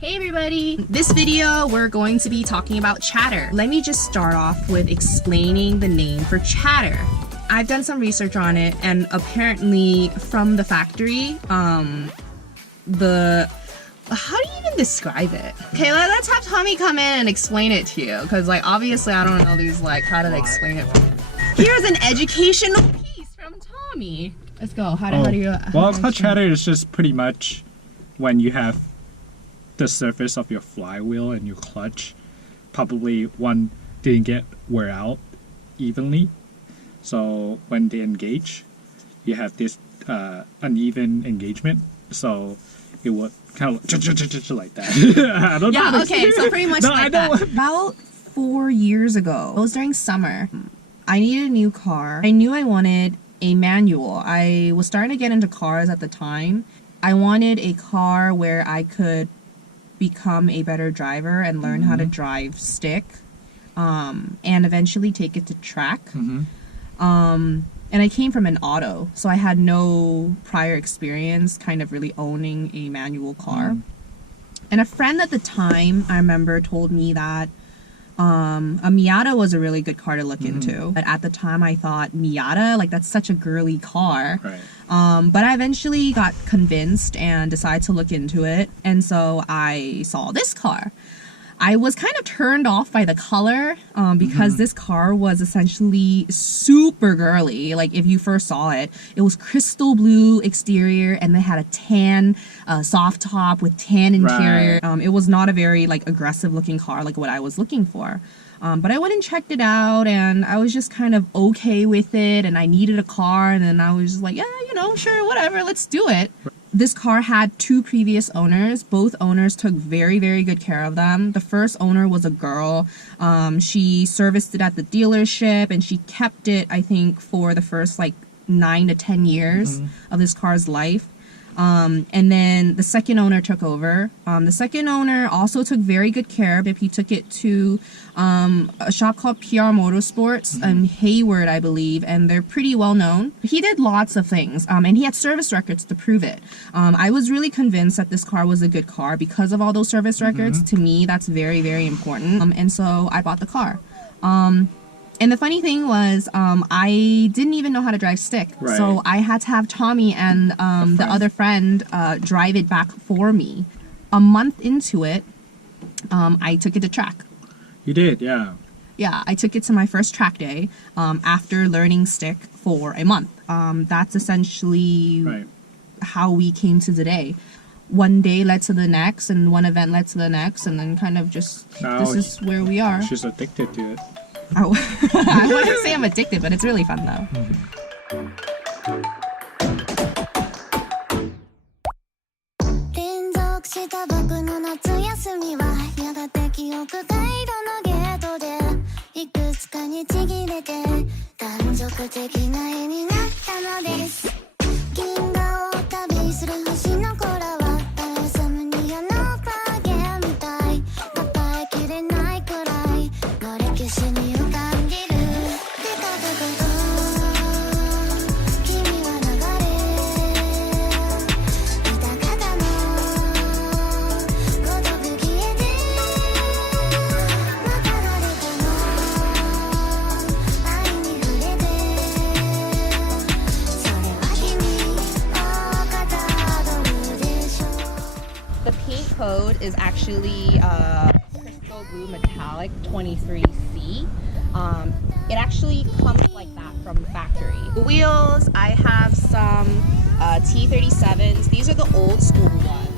Hey everybody! This video we're going to be talking about chatter. Let me just start off with explaining the name for chatter. I've done some research on it, and apparently from the factory, how do you even describe it? Okay, let's have Tommy come in and explain it to you, because like obviously I don't know these like how to explain it. Here's an educational piece from Tommy. Let's go. How do you? Well, clutch chatter is just pretty much when you have the surface of your flywheel and your clutch, probably one didn't get wear out evenly. So when they engage, you have this uneven engagement. So it would kind of like that. I don't know. Yeah, okay, so pretty much like that. About 4 years ago, it was during summer, I needed a new car. I knew I wanted a manual. I was starting to get into cars at the time. I wanted a car where I could become a better driver and learn how to drive stick, and eventually take it to track. And I came from an auto, so I had no prior experience kind of really owning a manual car. And a friend at the time, I remember, told me that a Miata was a really good car to look into. But at the time I thought, Miata? Like, that's such a girly car. Right. But I eventually got convinced and decided to look into it. And so I saw this car. I was kind of turned off by the color because this car was essentially super girly. Like, if you first saw it, it was crystal blue exterior and they had a tan soft top with tan interior. Right. It was not a very like aggressive looking car like what I was looking for. But I went and checked it out and I was just kind of okay with it, and I needed a car, and then I was just like, yeah, you know, sure, whatever, let's do it. This car had 2 previous owners. Both owners took very, very good care of them. The first owner was a girl. She serviced it at the dealership and she kept it, I think, for the first like 9 to 10 years of this car's life. And then the second owner took over. The second owner also took very good care of it. He took it to a shop called PR Motorsports in Hayward, I believe, and they're pretty well known. He did lots of things, and he had service records to prove it. I was really convinced that this car was a good car because of all those service records. To me, that's very, very important. And so I bought the car. And the funny thing was, I didn't even know how to drive stick. Right. So I had to have Tommy and the other friend drive it back for me. A month into it, I took it to track. You did, yeah. Yeah, I took it to my first track day after learning stick for a month. That's essentially how we came to today. One day led to the next, and one event led to the next, and then kind of just, this is where we are. She's addicted to it. Oh, I wouldn't say I'm addicted, but it's really fun though. The paint code is actually crystal blue metallic 23C. It actually comes like that from factory. The wheels, I have some T37s. These are the old school ones.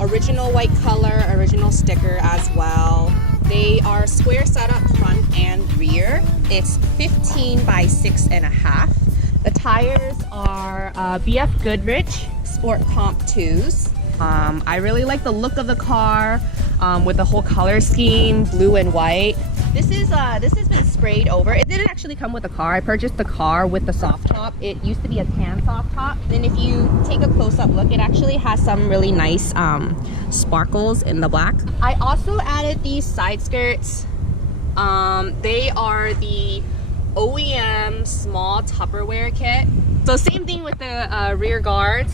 Original white color, original sticker as well. They are square setup front and rear. It's 15 by 6.5. The tires are BF Goodrich Sport Comp 2s. I really like the look of the car with the whole color scheme, blue and white. This has been sprayed over. It didn't actually come with the car. I purchased the car with the soft top. It used to be a tan soft top. Then if you take a close-up look, it actually has some really nice sparkles in the black. I also added these side skirts. They are the OEM small Tupperware kit. So same thing with the rear guards.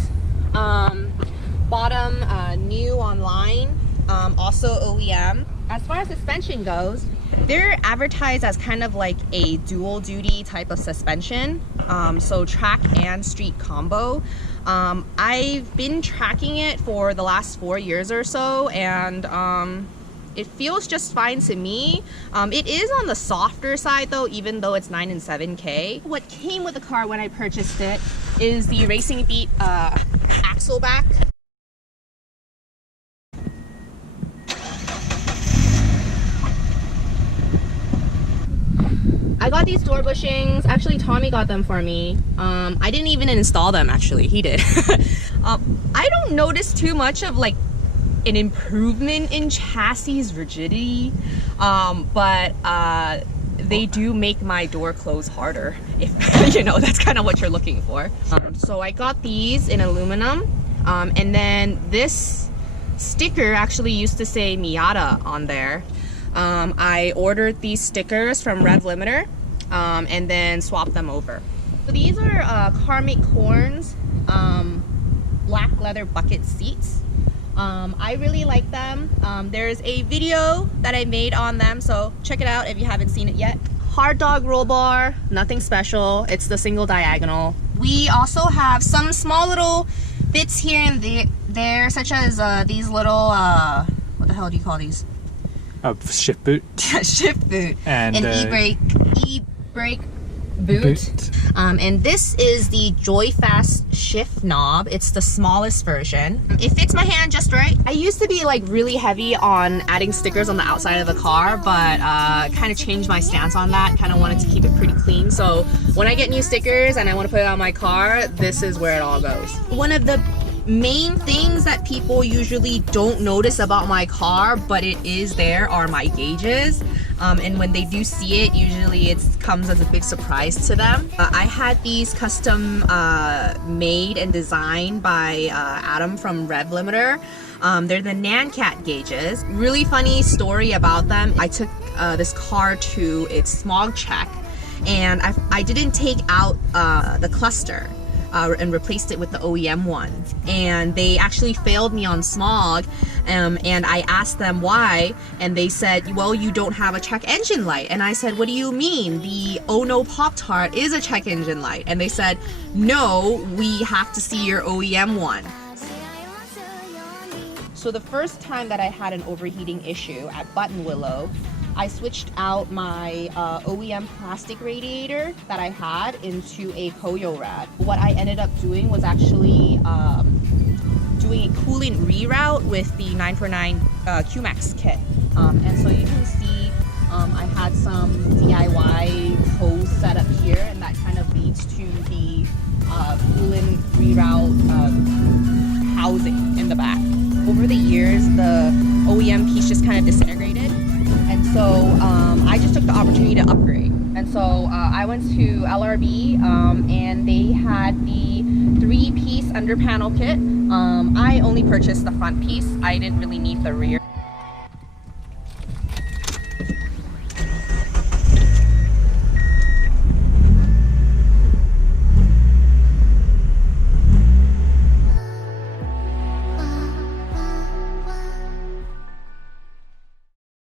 Bottom new online, also OEM. As far as suspension goes, they're advertised as kind of like a dual duty type of suspension, so track and street combo. I've been tracking it for the last 4 years or so, and it feels just fine to me. It is on the softer side though, even though it's 9 and 7K. What came with the car when I purchased it is the Racing Beat axle back. I got these door bushings. Actually, Tommy got them for me. I didn't even install them, actually. He did. I don't notice too much of like an improvement in chassis rigidity, but they do make my door close harder, if you know, that's kind of what you're looking for. So I got these in aluminum, and then this sticker actually used to say Miata on there. I ordered these stickers from Rev Limiter, and then swapped them over. So these are Karmic Corns black leather bucket seats. I really like them. There's a video that I made on them, so check it out if you haven't seen it yet. Hard dog roll bar, nothing special. It's the single diagonal. We also have some small little bits here and there, such as these little, what the hell do you call these? Shift boot. Shift boot. And e-brake boot. And this is the Joyfast shift knob. It's the smallest version. It fits my hand just right. I used to be like really heavy on adding stickers on the outside of the car, but kind of changed my stance on that. Kind of wanted to keep it pretty clean. So when I get new stickers and I want to put it on my car, this is where it all goes. One of the main things that people usually don't notice about my car, but it is there, are my gauges. And when they do see it, usually it comes as a big surprise to them. I had these custom made and designed by Adam from Rev Limiter. They're the Nancat gauges. Really funny story about them. I took this car to its smog check, and I didn't take out the cluster. And replaced it with the OEM ones, and they actually failed me on smog, and I asked them why, and they said, well, you don't have a check engine light. And I said, what do you mean? The Oh No Pop-Tart is a check engine light. And they said, no, we have to see your OEM one. So the first time that I had an overheating issue at Button Willow, I switched out my OEM plastic radiator that I had into a Koyo Rad. What I ended up doing was actually doing a coolant reroute with the 949 QMax kit. And so you can see I had some DIY hose set up here, and that kind of leads to the coolant reroute housing in the back. Over the years, the OEM piece just kind of disintegrated. And so I just took the opportunity to upgrade. And so I went to LRB, and they had the 3-piece under panel kit. I only purchased the front piece. I didn't really need the rear.